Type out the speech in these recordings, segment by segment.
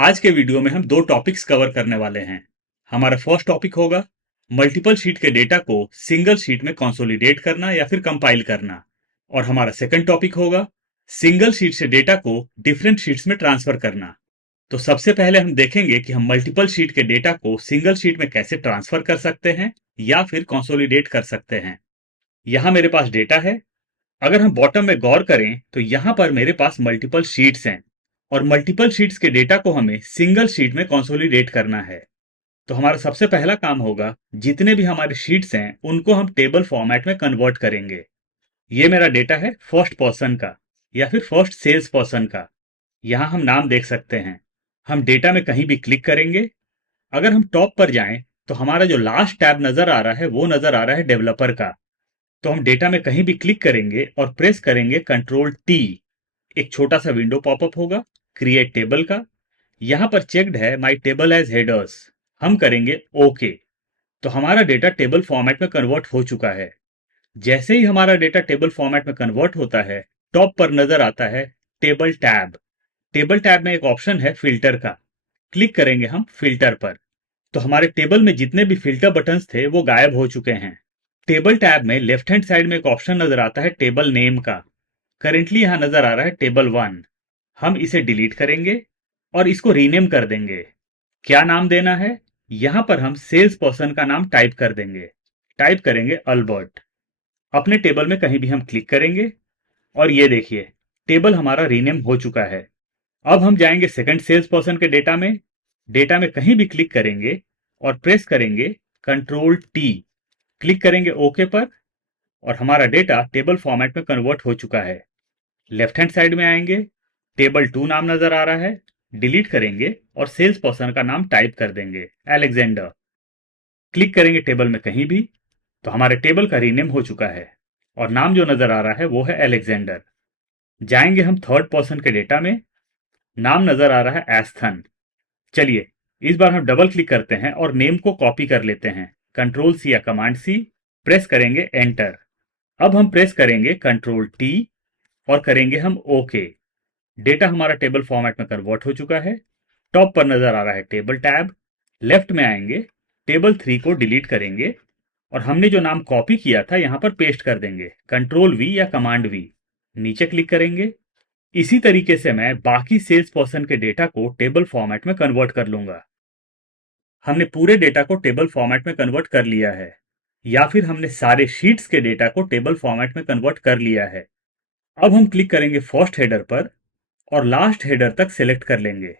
आज के वीडियो में हम दो टॉपिक्स कवर करने वाले हैं। हमारा फर्स्ट टॉपिक होगा मल्टीपल शीट के डेटा को सिंगल शीट में कंसोलिडेट करना या फिर कंपाइल करना, और हमारा सेकंड टॉपिक होगा सिंगल शीट से डेटा को डिफरेंट शीट्स में ट्रांसफर करना। तो सबसे पहले हम देखेंगे कि हम मल्टीपल शीट के डेटा को सिंगल शीट में कैसे ट्रांसफर कर सकते हैं या फिर कंसोलिडेट कर सकते हैं। यहां मेरे पास डेटा है। अगर हम बॉटम में गौर करें तो यहां पर मेरे पास मल्टीपल शीट्स हैं और मल्टीपल शीट्स के डेटा को हमें सिंगल शीट में कंसोलिडेट करना है। तो हमारा सबसे पहला काम होगा, जितने भी हमारे शीट्स हैं उनको हम टेबल फॉर्मेट में कन्वर्ट करेंगे। ये मेरा डेटा है फर्स्ट पर्सन का या फिर फर्स्ट सेल्स पर्सन का। यहां हम नाम देख सकते हैं। हम डेटा में कहीं भी क्लिक करेंगे। अगर हम टॉप पर जाएं तो हमारा जो लास्ट टैब नजर आ रहा है वो नजर आ रहा है डेवलपर का। तो हम डेटा में कहीं भी क्लिक करेंगे और प्रेस करेंगे कंट्रोल टी। एक छोटा सा विंडो पॉपअप होगा क्रिएट टेबल का। यहां पर चेक्ड है माय टेबल एज हेडर्स। हम करेंगे ओके। तो हमारा डेटा टेबल फॉर्मेट में कन्वर्ट हो चुका है। जैसे ही हमारा डेटा टेबल फॉर्मेट में कन्वर्ट होता है, टॉप पर नजर आता है टेबल टैब। टेबल टैब में एक ऑप्शन है फिल्टर का। क्लिक करेंगे हम फिल्टर पर। तो हमारे टेबल में जितने भी फिल्टर बटन्स थे वो गायब हो चुके हैं। टेबल टैब में लेफ्ट हैंड साइड में एक ऑप्शन नजर आता है टेबल नेम का। करेंटली यहां नजर आ रहा है टेबल 1। हम इसे डिलीट करेंगे और इसको रीनेम कर देंगे। क्या नाम देना है? यहां पर हम सेल्स पर्सन का नाम टाइप कर देंगे। टाइप करेंगे अल्बर्ट। अपने टेबल में कहीं भी हम क्लिक करेंगे और ये देखिए टेबल हमारा रीनेम हो चुका है। अब हम जाएंगे सेकंड सेल्स पर्सन के डेटा में। डेटा में कहीं भी क्लिक करेंगे और प्रेस करेंगे कंट्रोल टी। क्लिक करेंगे ओके पर और हमारा डेटा टेबल फॉर्मेट में कन्वर्ट हो चुका है। लेफ्ट हैंड साइड में आएंगे, टेबल 2 नाम नजर आ रहा है। डिलीट करेंगे और सेल्स पर्सन का नाम टाइप कर देंगे अलेक्जेंडर। क्लिक करेंगे टेबल में कहीं भी तो हमारे टेबल का रीनेम हो चुका है और नाम जो नजर आ रहा है वो है अलेक्जेंडर। जाएंगे हम थर्ड पर्सन के डेटा में। नाम नजर आ रहा है एस्थन। चलिए इस बार हम डबल क्लिक करते हैं और नेम को कॉपी कर लेते हैं। कंट्रोल सी या कमांड सी, प्रेस करेंगे एंटर। अब हम प्रेस करेंगे कंट्रोल टी और करेंगे हम ओके। डेटा हमारा टेबल फॉर्मेट में कन्वर्ट हो चुका है। टॉप पर नजर आ रहा है टेबल टैब। लेफ्ट में आएंगे, टेबल 3 को डिलीट करेंगे और हमने जो नाम कॉपी किया था यहां पर पेस्ट कर देंगे कंट्रोल वी या कमांड वी। नीचे क्लिक करेंगे। इसी तरीके से मैं बाकी सेल्स पर्सन के डेटा को टेबल फॉर्मेट में कन्वर्ट कर लूंगा। हमने पूरे डेटा को टेबल फॉर्मेट में कन्वर्ट कर लिया है, या फिर हमने सारे शीट्स के डेटा को टेबल फॉर्मेट में कन्वर्ट कर लिया है। अब हम क्लिक करेंगे फर्स्ट हेडर पर और लास्ट हेडर तक सिलेक्ट कर लेंगे।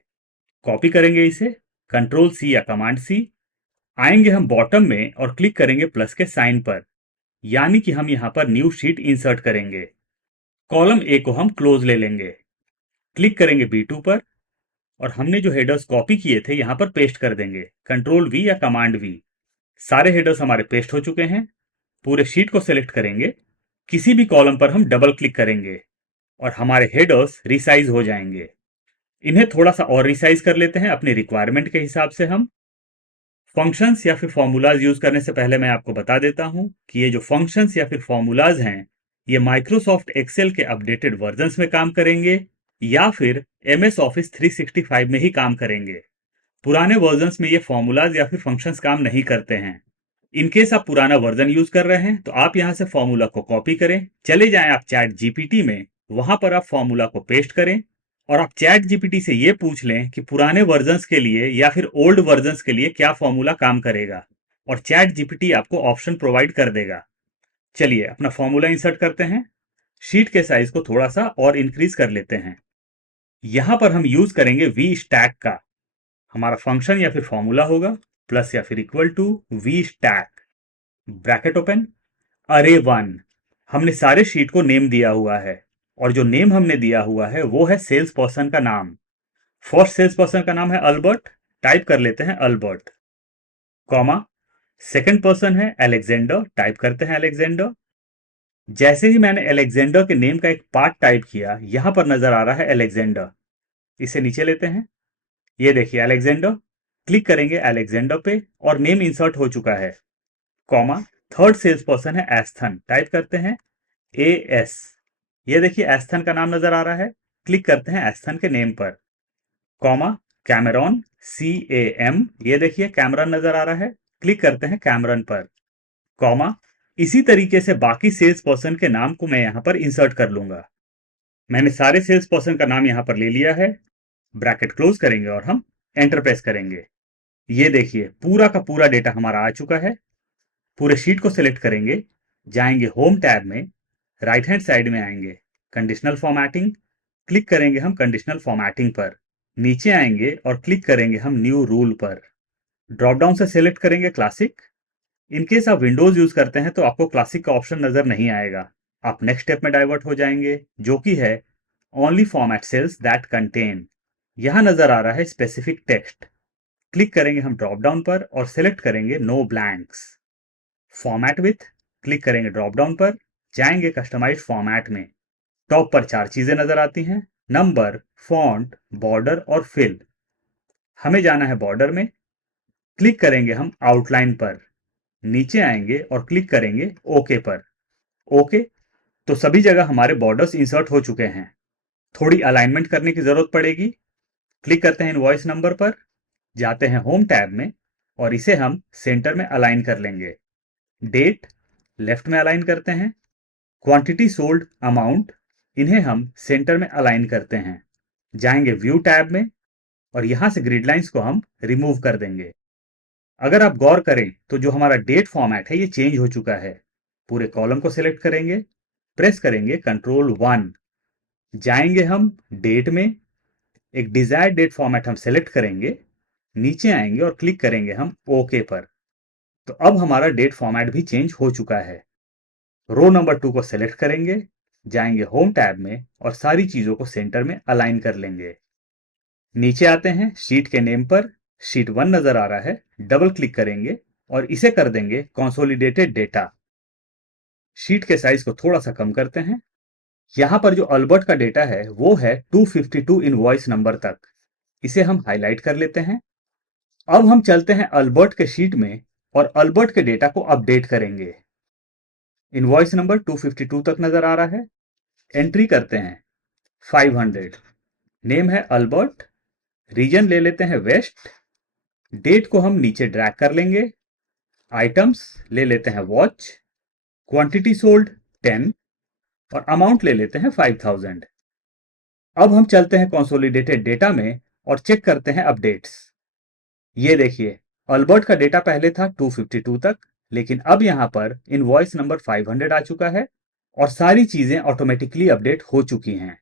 कॉपी करेंगे इसे कंट्रोल सी या कमांड सी। आएंगे हम बॉटम में और क्लिक करेंगे प्लस के साइन पर, यानी कि हम यहां पर न्यू शीट इंसर्ट करेंगे। कॉलम ए को हम क्लोज ले लेंगे। क्लिक करेंगे B2 पर और हमने जो हेडर्स कॉपी किए थे यहां पर पेस्ट कर देंगे कंट्रोल वी या कमांड वी। सारे हेडर्स हमारे पेस्ट हो चुके हैं। पूरे शीट को सिलेक्ट करेंगे। किसी भी कॉलम पर हम डबल क्लिक करेंगे और हमारे हेडर्स रिसाइज हो जाएंगे। इन्हें थोड़ा सा और रिसाइज कर लेते हैं अपनी रिक्वायरमेंट के हिसाब से। हम फंक्शंस या फिर फॉर्मूलाज यूज करने से पहले मैं आपको बता देता हूं कि ये जो फंक्शंस या फिर फॉर्मूलाज हैं ये माइक्रोसॉफ्ट एक्सेल के अपडेटेड वर्जन्स में काम करेंगे या फिर MS ऑफिस 365 में ही काम करेंगे। पुराने वर्जन्स में ये फॉर्मूलाज या फिर फंक्शंस काम नहीं करते हैं। इनकेस आप पुराना वर्जन यूज कर रहे हैं तो आप यहां से फॉर्मूला को कॉपी करें, चले जाएं आप चैट जीपीटी में, वहां पर आप फॉर्मूला को पेस्ट करें और आप चैट जीपीटी से ये पूछ लें कि पुराने वर्जन्स के लिए या फिर ओल्ड वर्जन्स के लिए क्या फॉर्मूला काम करेगा, और चैट जीपीटी आपको ऑप्शन प्रोवाइड कर देगा। चलिए अपना फॉर्मूला इंसर्ट करते हैं। शीट के साइज को थोड़ा सा और इंक्रीज कर लेते हैं। यहां पर हम यूज करेंगे वी स्टैक का। हमारा फंक्शन या फिर फॉर्मूला होगा प्लस या फिर equal to V stack, bracket open, array 1। हमने सारे शीट को नेम दिया हुआ है और जो नेम हमने दिया हुआ है वो है सेल्स पर्सन का नाम। फर्स्ट सेल्स पर्सन का नाम है अल्बर्ट। टाइप कर लेते हैं अल्बर्ट, कॉमा। सेकंड पर्सन है अलेक्जेंडर। टाइप करते हैं अलेक्जेंडर। जैसे ही मैंने अलेक्जेंडर के नेम का एक पार्ट टाइप किया, यहां पर नजर आ रहा है अलेक्जेंडर। इसे नीचे लेते हैं। ये देखिए अलेक्जेंडर। क्लिक करेंगे अलेक्जेंडर पे और नेम इंसर्ट हो चुका है, कॉमा। थर्ड सेल्स पर्सन है एस्थन। टाइप करते हैं AS। ये देखिए एस्थन का नाम नजर आ रहा है। क्लिक करते हैं एस्थन के नेम पर, कॉमा। कैमरॉन, CAM, ये देखिए कैमरन नजर आ रहा है, क्लिक करते हैं कैमरन पर, कॉमा। इसी तरीके से बाकी सेल्स पर्सन के नाम को मैं यहां पर इंसर्ट कर लूंगा। मैंने सारे सेल्स पर्सन का नाम यहां पर ले लिया है, ब्रैकेट क्लोज करेंगे और हम एंटर प्रेस करेंगे। ये देखिए पूरा का पूरा डेटा हमारा आ चुका है। पूरे शीट को सिलेक्ट करेंगे, जाएंगे होम टैब में, राइट हैंड साइड में आएंगे, कंडीशनल फॉर्मेटिंग, क्लिक करेंगे हम कंडीशनल फॉर्मेटिंग पर, नीचे आएंगे और क्लिक करेंगे हम न्यू रूल पर, ड्रॉप डाउन से सिलेक्ट करेंगे क्लासिक। इनकेस आप विंडोज यूज करते हैं तो आपको क्लासिक का ऑप्शन नजर नहीं आएगा, आप नेक्स्ट स्टेप में डाइवर्ट हो जाएंगे, जो कि है only format cells that contain. यहां नजर आ रहा है स्पेसिफिक टेक्स्ट, क्लिक करेंगे हम ड्रॉप डाउन पर और सिलेक्ट करेंगे no blanks. Format with, click करेंगे ड्रॉप डाउन पर, जाएंगे कस्टमाइज फॉर्मेट में। टॉप पर 4 चीजें नजर आती हैं, नंबर, फॉन्ट, बॉर्डर और फिल। हमें जाना है बॉर्डर में, क्लिक करेंगे हम आउटलाइन पर, नीचे आएंगे और क्लिक करेंगे ओके पर। ओके, तो सभी जगह हमारे बॉर्डर्स इंसर्ट हो चुके हैं। थोड़ी अलाइनमेंट करने की जरूरत पड़ेगी। क्लिक करते हैं इनवॉइस नंबर पर, जाते हैं होम टैब में और इसे हम सेंटर में अलाइन कर लेंगे। डेट लेफ्ट में अलाइन करते हैं, क्वांटिटी सोल्ड, अमाउंट, इन्हें हम सेंटर में अलाइन करते हैं। जाएंगे व्यू टैब में और यहां से ग्रिड लाइंस को हम रिमूव कर देंगे। अगर आप गौर करें तो जो हमारा डेट फॉर्मेट है ये चेंज हो चुका है। पूरे कॉलम को सिलेक्ट करेंगे, प्रेस करेंगे Ctrl+1, जाएंगे हम डेट में, एक डिजायर्ड डेट फॉर्मेट हम सेलेक्ट करेंगे, नीचे आएंगे और क्लिक करेंगे हम ओके पर। तो अब हमारा डेट फॉर्मेट भी चेंज हो चुका है। रो नंबर 2 को सिलेक्ट करेंगे, जाएंगे होम टैब में और सारी चीजों को सेंटर में अलाइन कर लेंगे। नीचे आते हैं शीट के नेम पर, शीट 1 नजर आ रहा है, डबल क्लिक करेंगे और इसे कर देंगे कंसोलिडेटेड डेटा। शीट के साइज को थोड़ा सा कम करते हैं। यहां पर जो अल्बर्ट का डेटा है वो है 252 इनवॉइस नंबर तक, इसे हम हाईलाइट कर लेते हैं। अब हम चलते हैं अल्बर्ट के शीट में और अल्बर्ट के डेटा को अपडेट करेंगे। इनवॉइस नंबर 252 तक नजर आ रहा है, एंट्री करते हैं 500, नेम है अल्बर्ट, रीजन ले लेते हैं वेस्ट, डेट को हम नीचे ड्रैग कर लेंगे, आइटम्स ले लेते हैं वॉच, क्वांटिटी सोल्ड 10 और अमाउंट ले लेते हैं 5000। अब हम चलते हैं कंसोलिडेटेड डेटा में और चेक करते हैं अपडेट्स। ये देखिए अल्बर्ट का डेटा पहले था 252 तक, लेकिन अब यहां पर इनवॉइस नंबर 500 आ चुका है और सारी चीजें ऑटोमेटिकली अपडेट हो चुकी हैं।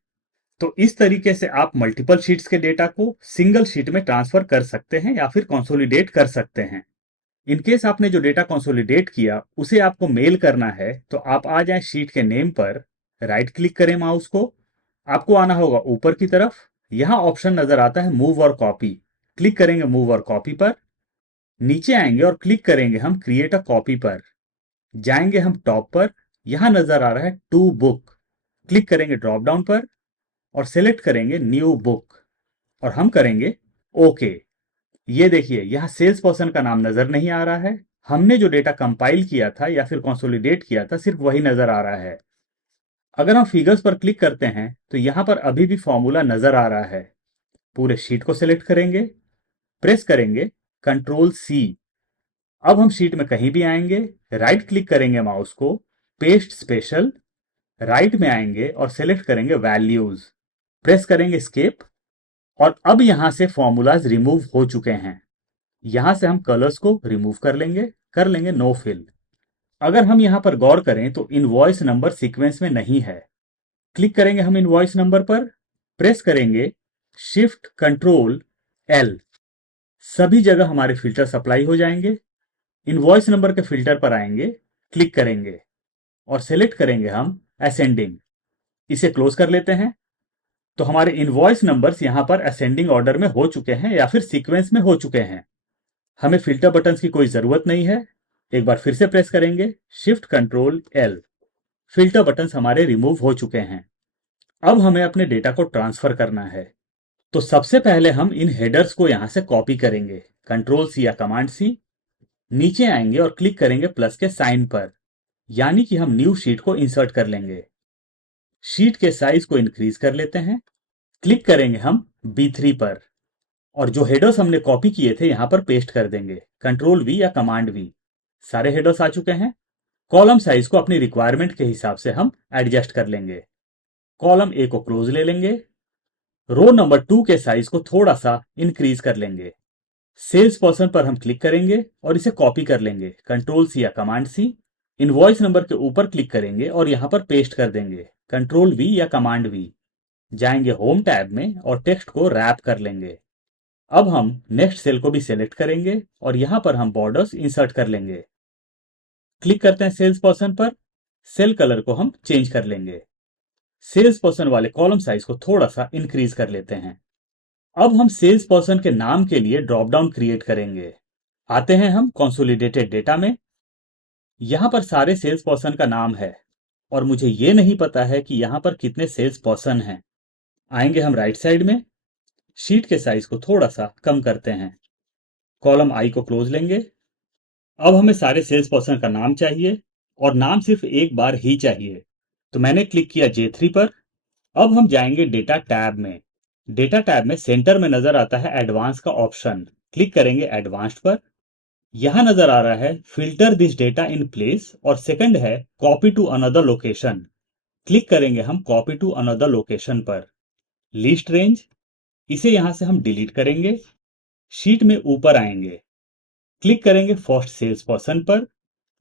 तो इस तरीके से आप मल्टीपल शीट्स के डेटा को सिंगल शीट में ट्रांसफर कर सकते हैं या फिर कंसोलिडेट कर सकते हैं। इनकेस आपने जो डेटा कंसोलिडेट किया उसे आपको मेल करना है तो आप आ जाएं शीट के नेम पर, राइट क्लिक करें माउस को, आपको आना होगा ऊपर की तरफ, यहां ऑप्शन नजर आता है मूव और कॉपी, क्लिक करेंगे मूव और कॉपी पर, नीचे आएंगे और क्लिक करेंगे हम क्रिएट अ कॉपी पर, जाएंगे हम टॉप पर, यहां नजर आ रहा है टू बुक, क्लिक करेंगे ड्रॉप डाउन पर और सिलेक्ट करेंगे न्यू बुक और हम करेंगे ओके। ये देखिए यहां सेल्स पर्सन का नाम नजर नहीं आ रहा है, हमने जो डेटा कंपाइल किया था या फिर कंसोलिडेट किया था सिर्फ वही नजर आ रहा है। अगर हम फिगर्स पर क्लिक करते हैं तो यहां पर अभी भी फॉर्मूला नजर आ रहा है। पूरे शीट को सिलेक्ट करेंगे, प्रेस करेंगे Ctrl+C। अब हम शीट में कहीं भी आएंगे, राइट क्लिक करेंगे माउस को, पेस्ट स्पेशल, राइट में आएंगे और सिलेक्ट करेंगे वैल्यूज, प्रेस करेंगे एस्केप और अब यहां से फॉर्मूलाज रिमूव हो चुके हैं। यहां से हम कलर्स को रिमूव कर लेंगे नो फिल। अगर हम यहां पर गौर करें तो इनवॉइस नंबर सीक्वेंस में नहीं है। क्लिक करेंगे हम इनवॉइस नंबर पर, प्रेस करेंगे शिफ्ट कंट्रोल एल, सभी जगह हमारे फिल्टर अप्लाई हो जाएंगे। इनवॉइस नंबर के फिल्टर पर आएंगे, क्लिक करेंगे और सेलेक्ट करेंगे हम असेंडिंग, इसे क्लोज कर लेते हैं। तो हमारे इनवॉइस नंबर्स यहां पर असेंडिंग ऑर्डर में हो चुके हैं या फिर सीक्वेंस में हो चुके हैं। हमें फिल्टर बटन्स की कोई जरूरत नहीं है। एक बार फिर से प्रेस करेंगे shift control L, filter buttons हमारे रिमूव हो चुके हैं। अब हमें अपने डेटा को ट्रांसफर करना है। तो सबसे पहले हम इन हेडर्स को यहां से कॉपी करेंगे, Ctrl+C या Command+C, नीचे आएंगे और क्लिक करेंगे प्लस के साइन पर, यानी कि हम न्यू शीट को इंसर्ट कर लेंगे। शीट के साइज को इंक्रीज कर लेते हैं, क्लिक करेंगे हम B3 पर, और जो हेडर्स हमने कॉपी किए थे यहां पर पेस्ट कर देंगे, कंट्रोल वी या कमांड वी। सारे हेडर्स आ चुके हैं। कॉलम साइज को अपनी रिक्वायरमेंट के हिसाब से हम एडजस्ट कर लेंगे। कॉलम ए को क्लोज ले लेंगे। रो नंबर 2 के साइज को थोड़ा सा इंक्रीज कर लेंगे। सेल्स पर्सन पर हम क्लिक करेंगे और इसे कॉपी कर लेंगे, कंट्रोल सी या कमांड सी। इनवॉइस नंबर के ऊपर क्लिक करेंगे और यहां पर पेस्ट कर देंगे, कंट्रोल वी या कमांड वी। जाएंगे होम टैब में और टेक्स्ट को रैप कर लेंगे। अब हम नेक्स्ट सेल को भी सिलेक्ट करेंगे और यहां पर हम बॉर्डर्स इंसर्ट कर लेंगे। क्लिक करते हैं सेल्स पर्सन पर। सेल कलर को हम चेंज कर लेंगे। सेल्स पर्सन वाले कॉलम साइज को थोड़ा सा इंक्रीज कर लेते हैं। अब हम सेल्स पर्सन के नाम के लिए ड्रॉप डाउन क्रिएट करेंगे। आते हैं हम कंसोलिडेटेड डेटा में। यहां पर सारे सेल्स पर्सन का नाम है और मुझे ये नहीं पता है कि यहां पर कितने सेल्स पर्सन हैं। आएंगे हम राइट साइड में। शीट के साइज को थोड़ा सा कम करते हैं। कॉलम आई को क्लोज लेंगे। अब हमें सारे सेल्स पर्सन का नाम चाहिए और नाम सिर्फ एक बार ही चाहिए, तो मैंने क्लिक किया J3 पर। अब हम जाएंगे डेटा टैब में। डेटा टैब में सेंटर में नजर आता है एडवांस का ऑप्शन। क्लिक करेंगे एडवांस्ड पर। यहां नजर आ रहा है filter this data in place और सेकंड है copy to another location. Click करेंगे हम कॉपी टू अनदर लोकेशन पर। लिस्ट रेंज, इसे यहां से हम डिलीट करेंगे। शीट में ऊपर आएंगे। क्लिक करेंगे फर्स्ट सेल्स पर्सन पर।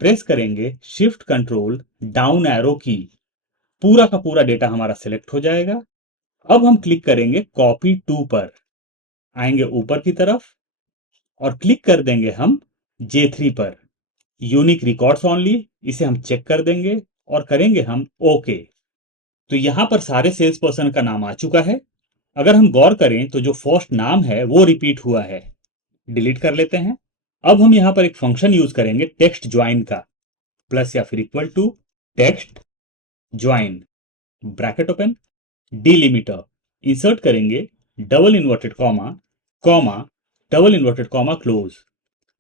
प्रेस करेंगे shift control down arrow key. पूरा का पूरा डेटा हमारा सिलेक्ट हो जाएगा। अब हम क्लिक करेंगे कॉपी टू पर। आएंगे ऊपर की तरफ और क्लिक कर देंगे हम J3 पर। यूनिक रिकॉर्ड्स ओनली, इसे हम चेक कर देंगे और करेंगे हम ओके। तो यहां पर सारे सेल्स पर्सन का नाम आ चुका है। अगर हम गौर करें तो जो फर्स्ट नाम है वो रिपीट हुआ है। डिलीट कर लेते हैं। अब हम यहां पर एक फंक्शन यूज करेंगे टेक्स्ट ज्वाइन का, प्लस या फिर equal to text join, bracket open, delimiter. Insert करेंगे double inverted comma, comma, double inverted comma close,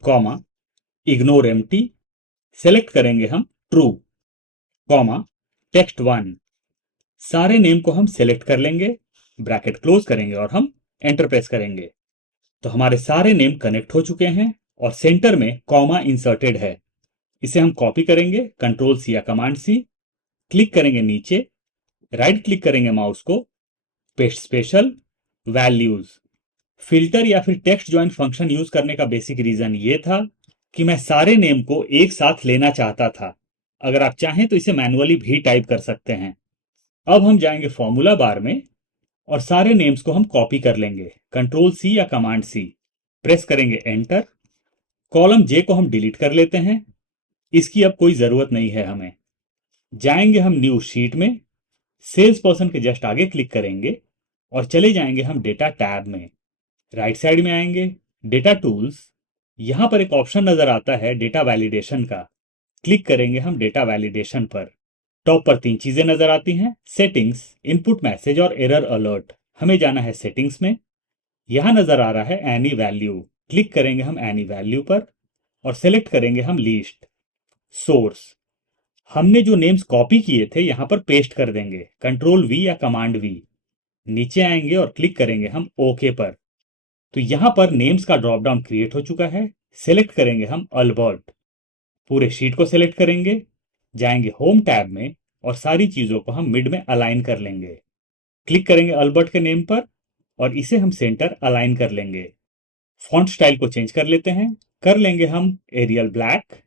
comma, ignore empty. Select करेंगे हम ट्रू, कॉमा, टेक्स्ट वन। सारे नेम को हम सेलेक्ट कर लेंगे, ब्रैकेट क्लोज करेंगे और हम एंटर प्रेस करेंगे। तो हमारे सारे नेम कनेक्ट हो चुके हैं और सेंटर में कॉमा इंसर्टेड है। इसे हम कॉपी करेंगे, कंट्रोल सी या कमांड सी। क्लिक करेंगे नीचे, राइट क्लिक करेंगे माउस को, पेस्ट स्पेशल, वैल्यूज। फिल्टर या फिर टेक्स्ट ज्वाइन फंक्शन यूज करने का बेसिक रीजन ये था कि मैं सारे नेम को एक साथ लेना चाहता था। अगर आप चाहें तो इसे मैनुअली भी टाइप कर सकते हैं। अब हम जाएंगे फॉर्मूला बार में और सारे नेम्स को हम कॉपी कर लेंगे, कंट्रोल सी या कमांड सी। प्रेस करेंगे एंटर। कॉलम जे को हम डिलीट कर लेते हैं, इसकी अब कोई जरूरत नहीं है हमें। जाएंगे हम न्यू शीट में। सेल्स पर्सन के जस्ट आगे क्लिक करेंगे और चले जाएंगे हम डेटा टैब में। राइट साइड में आएंगे, डेटा टूल्स। यहां पर एक ऑप्शन नजर आता है डेटा वैलिडेशन का। क्लिक करेंगे हम डेटा वैलिडेशन पर। टॉप पर तीन चीजें नजर आती हैं, सेटिंग्स, इनपुट मैसेज और एरर अलर्ट। हमें जाना है सेटिंग्स में। यहां नजर आ रहा है एनी वैल्यू। क्लिक करेंगे हम एनी वैल्यू पर और सेलेक्ट करेंगे हम लिस्ट। सोर्स, हमने जो नेम्स कॉपी किए थे यहां पर पेस्ट कर देंगे, कंट्रोल वी या कमांड वी। नीचे आएंगे और क्लिक करेंगे हम ओके पर। तो यहां पर नेम्स का ड्रॉप डाउन क्रिएट हो चुका है। सेलेक्ट करेंगे हम अल्बर्ट। पूरे शीट को सेलेक्ट करेंगे, जाएंगे होम टैब में और सारी चीजों को हम मिड में अलाइन कर लेंगे। क्लिक करेंगे अल्बर्ट के नेम पर और इसे हम सेंटर अलाइन कर लेंगे। फॉन्ट स्टाइल को चेंज कर लेते हैं, कर लेंगे हम एरियल ब्लैक।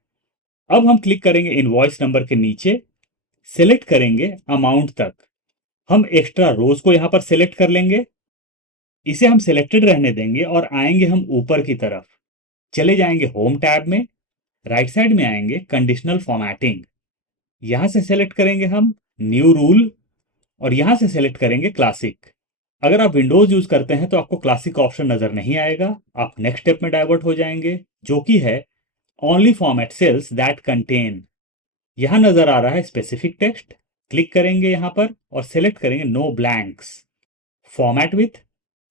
अब हम क्लिक करेंगे इनवॉइस नंबर के नीचे, सेलेक्ट करेंगे अमाउंट तक। हम एक्स्ट्रा रोज को यहां पर सेलेक्ट कर लेंगे, इसे हम सिलेक्टेड रहने देंगे और आएंगे हम ऊपर की तरफ। चले जाएंगे होम टैब में, राइट साइड में आएंगे कंडीशनल फॉर्मेटिंग। यहां से सेलेक्ट करेंगे हम न्यू रूल और यहां से सेलेक्ट करेंगे क्लासिक। अगर आप विंडोज यूज करते हैं तो आपको क्लासिक ऑप्शन नजर नहीं आएगा, आप नेक्स्ट स्टेप में डाइवर्ट हो जाएंगे, जो कि है only format cells that contain. यहां नजर आ रहा है स्पेसिफिक टेक्स्ट। क्लिक करेंगे यहां पर और सेलेक्ट करेंगे no blanks. Format with,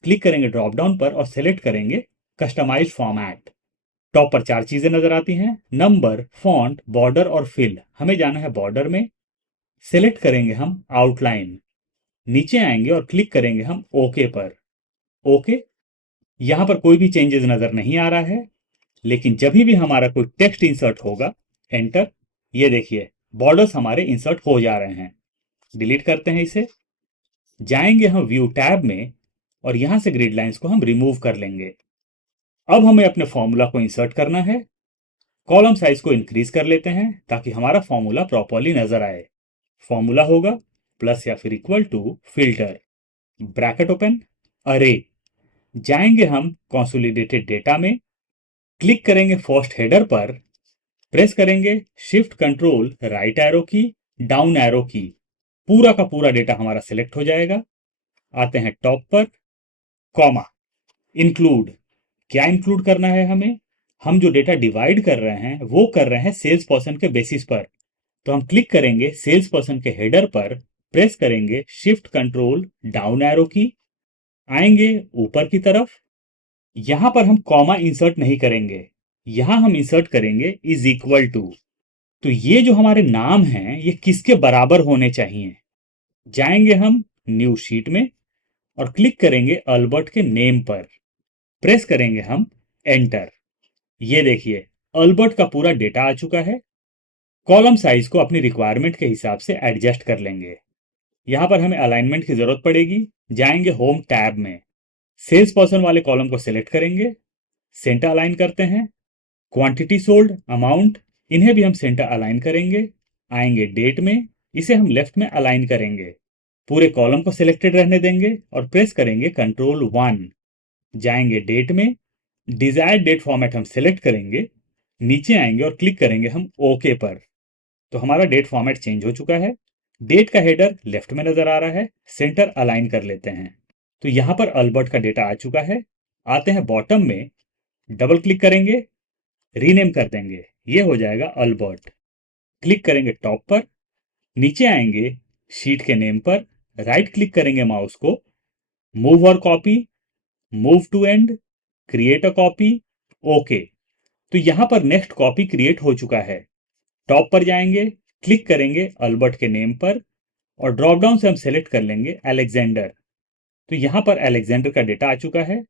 click करेंगे ड्रॉप डाउन पर और सेलेक्ट करेंगे कस्टमाइज फॉर्मेट। टॉप पर चार चीजें नजर आती हैं, नंबर, फॉन्ट, बॉर्डर और फिल। हमें जाना है बॉर्डर में। सेलेक्ट करेंगे हम आउटलाइन। नीचे आएंगे और क्लिक करेंगे हम ओके पर। ओके। यहां पर कोई भी चेंजेस नजर नहीं आ रहा है, लेकिन जब भी हमारा कोई टेक्स्ट इंसर्ट होगा, एंटर, ये देखिए बॉर्डर्स हमारे इंसर्ट हो जा रहे हैं। डिलीट करते हैं इसे, जाएंगे हम व्यू टैब में और यहां से ग्रिड लाइंस को हम रिमूव कर लेंगे। अब हमें अपने फॉर्मूला को इंसर्ट करना है। कॉलम साइज को इंक्रीज कर लेते हैं ताकि हमारा फॉर्मूला प्रॉपरली नजर आए। फॉर्मूला होगा प्लस या फिर equal to filter, bracket open, array, जाएंगे हम कंसोलिडेटेड डेटा में, क्लिक करेंगे फर्स्ट हेडर पर, प्रेस करेंगे shift control right arrow key, down arrow key, पूरा का पूरा डेटा हमारा सिलेक्ट हो जाएगा। आते हैं टॉप पर, कॉमा, इंक्लूड, क्या इंक्लूड करना है हमें? हम जो डेटा डिवाइड कर रहे हैं वो कर रहे हैं सेल्स पर्सन के बेसिस पर, तो हम क्लिक करेंगे सेल्स पर्सन के हेडर पर, प्रेस करेंगे शिफ्ट कंट्रोल डाउन एरो की, आएंगे ऊपर की तरफ। यहां पर हम कॉमा इंसर्ट नहीं करेंगे, यहां हम इंसर्ट करेंगे इज इक्वल टू। तो ये जो हमारे नाम हैं ये किसके बराबर होने चाहिए? जाएंगे हम न्यू शीट में और क्लिक करेंगे अल्बर्ट के नेम पर, प्रेस करेंगे हम एंटर। ये देखिए अल्बर्ट का पूरा डेटा आ चुका है। कॉलम साइज को अपनी रिक्वायरमेंट के हिसाब से एडजस्ट कर लेंगे। यहां पर हमें अलाइनमेंट की जरूरत पड़ेगी, जाएंगे होम टैब में, सेल्स पर्सन वाले कॉलम को सिलेक्ट करेंगे, सेंटर अलाइन करते हैं, क्वांटिटी सोल्ड, अमाउंट, इन्हें भी हम सेंटर अलाइन करेंगे। आएंगे डेट में, इसे हम लेफ्ट में अलाइन करेंगे, पूरे कॉलम को सिलेक्टेड रहने देंगे और प्रेस करेंगे कंट्रोल 1। जाएंगे डेट में, डिजायर्ड डेट फॉर्मेट हम सिलेक्ट करेंगे, नीचे आएंगे और क्लिक करेंगे हम ओके पर। तो हमारा डेट फॉर्मेट चेंज हो चुका है। डेट का हेडर लेफ्ट में नजर आ रहा है, सेंटर अलाइन कर लेते हैं। तो यहां पर अल्बर्ट का डेटा आ चुका है। आते हैं बॉटम में, डबल क्लिक करेंगे, रीनेम कर देंगे, ये हो जाएगा अल्बर्ट। क्लिक करेंगे टॉप पर, नीचे आएंगे शीट के नेम पर, राइट क्लिक करेंगे माउस को, मूव और copy, move to end, create a copy, okay. तो यहां पर नेक्स्ट कॉपी क्रिएट हो चुका है। टॉप पर जाएंगे, क्लिक करेंगे अल्बर्ट के नेम पर और ड्रॉप डाउन से हम सेलेक्ट कर लेंगे अलेक्जेंडर। तो यहां पर अलेक्जेंडर का डेटा आ चुका है।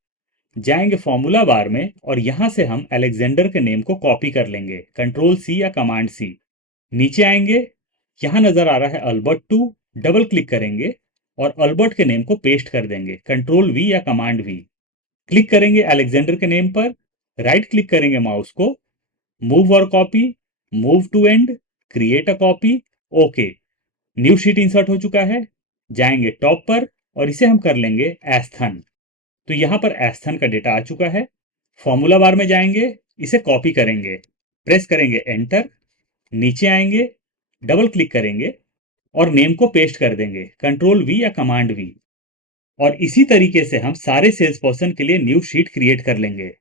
जाएंगे फॉर्मूला बार में और यहां से हम अलेक्जेंडर के नेम को कॉपी कर लेंगे, कंट्रोल C या कमांड C। नीचे आएंगे, यहां नजर आ रहा है अल्बर्ट 2, डबल क्लिक करेंगे और अल्बर्ट के नेम को पेस्ट कर देंगे, कंट्रोल V या कमांड V। क्लिक करेंगे अलेक्जेंडर के नेम पर, राइट क्लिक करेंगे माउस को, मूव और copy, move to end, create a copy, okay. New sheet insert हो चुका है। जाएंगे टॉप पर और इसे हम कर लेंगे एस्थन। तो यहां पर एस्थन का डेटा आ चुका है। फॉर्मूला बार में जाएंगे, इसे कॉपी करेंगे, प्रेस करेंगे एंटर, नीचे आएंगे, डबल क्लिक करेंगे और नेम को पेस्ट कर देंगे, कंट्रोल V या कमांड V। और इसी तरीके से हम सारे सेल्स पर्सन के लिए न्यू शीट क्रिएट कर लेंगे।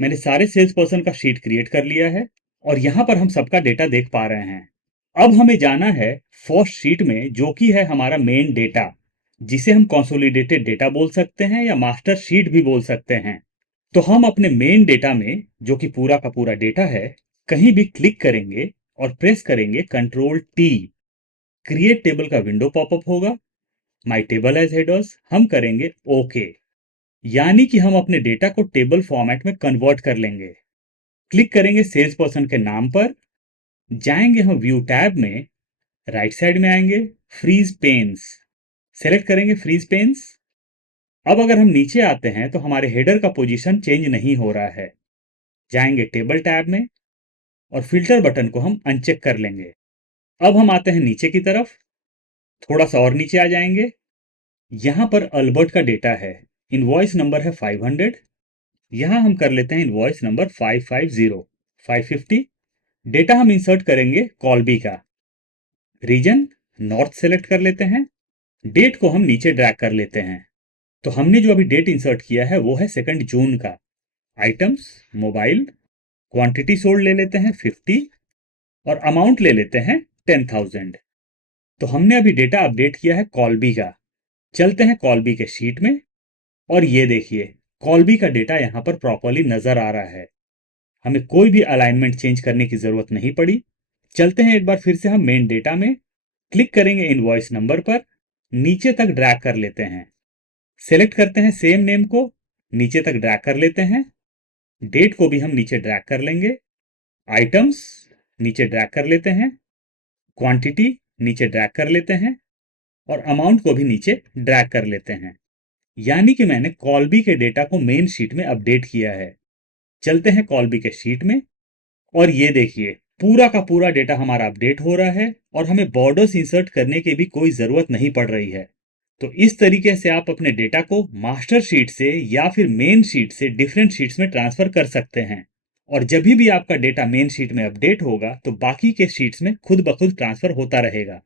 मैंने सारे सेल्स पर्सन का शीट क्रिएट कर लिया है और यहां पर हम सबका डेटा देख पा रहे हैं। अब हमें जाना है फर्स्ट शीट में, जो कि है हमारा मेन डेटा, जिसे हम कंसोलिडेटेड डेटा बोल सकते हैं या मास्टर शीट भी बोल सकते हैं। तो हम अपने मेन डेटा में, जो कि पूरा का पूरा डेटा है, कहीं भी क्लिक करेंगे और प्रेस करेंगे कंट्रोल T। क्रिएट टेबल का विंडो पॉपअप होगा, माई टेबल एज हेडर्स हम करेंगे ओके। यानी कि हम अपने डेटा को टेबल फॉर्मेट में कन्वर्ट कर लेंगे। क्लिक करेंगे सेल्स पर्सन के नाम पर, जाएंगे हम व्यू टैब में, राइट साइड में आएंगे, फ्रीज पेन्स, सेलेक्ट करेंगे फ्रीज पेन्स। अब अगर हम नीचे आते हैं तो हमारे हेडर का पोजीशन चेंज नहीं हो रहा है। जाएंगे टेबल टैब में और फिल्टर बटन को हम अनचेक कर लेंगे। अब हम आते हैं नीचे की तरफ, थोड़ा सा और नीचे आ जाएंगे, यहां पर अल्बर्ट का डेटा है, इनवॉइस नंबर है 500। यहां हम कर लेते हैं इनवॉइस नंबर 550, 550। डेटा हम इंसर्ट करेंगे कॉलबी का, रीजन नॉर्थ सेलेक्ट कर लेते हैं, डेट को हम नीचे ड्रैग कर लेते हैं। तो हमने जो अभी डेट इंसर्ट किया है वो है 2 जून का। आइटम्स, मोबाइल, क्वांटिटी सोल्ड ले लेते हैं 50 और अमाउंट ले लेते हैं 10,000। तो हमने अभी डेटा अपडेट किया है कॉलबी का। चलते हैं कॉलबी के शीट में और ये देखिए कॉलबी का डेटा यहां पर प्रॉपरली नजर आ रहा है। हमें कोई भी अलाइनमेंट चेंज करने की जरूरत नहीं पड़ी। चलते हैं एक बार फिर से हम मेन डेटा में, क्लिक करेंगे इनवॉइस नंबर पर, नीचे तक ड्रैग कर लेते हैं, सेलेक्ट करते हैं सेम नेम को, नीचे तक ड्रैग कर लेते हैं। डेट को भी हम नीचे ड्रैग कर लेंगे। आइटम्स नीचे ड्रैग कर लेते हैं। क्वांटिटी नीचे ड्रैग कर लेते हैं और अमाउंट को भी नीचे ड्रैग कर लेते हैं। यानी कि मैंने कॉल्बी के डेटा को मेन शीट में अपडेट किया है। चलते हैं कॉल्बी के शीट में और ये देखिए पूरा का पूरा डेटा हमारा अपडेट हो रहा है और हमें बॉर्डर्स इंसर्ट करने की भी कोई जरूरत नहीं पड़ रही है। तो इस तरीके से आप अपने डेटा को मास्टर शीट से या फिर मेन शीट से डिफरेंट शीट्स में ट्रांसफर कर सकते हैं। और जब भी आपका डेटा मेन शीट में अपडेट होगा तो बाकी के शीट्स में खुद ब खुद ट्रांसफर होता रहेगा।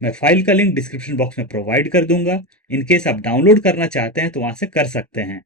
मैं फाइल का लिंक डिस्क्रिप्शन बॉक्स में प्रोवाइड कर दूंगा। इन केस आप डाउनलोड करना चाहते हैं तो वहां से कर सकते हैं।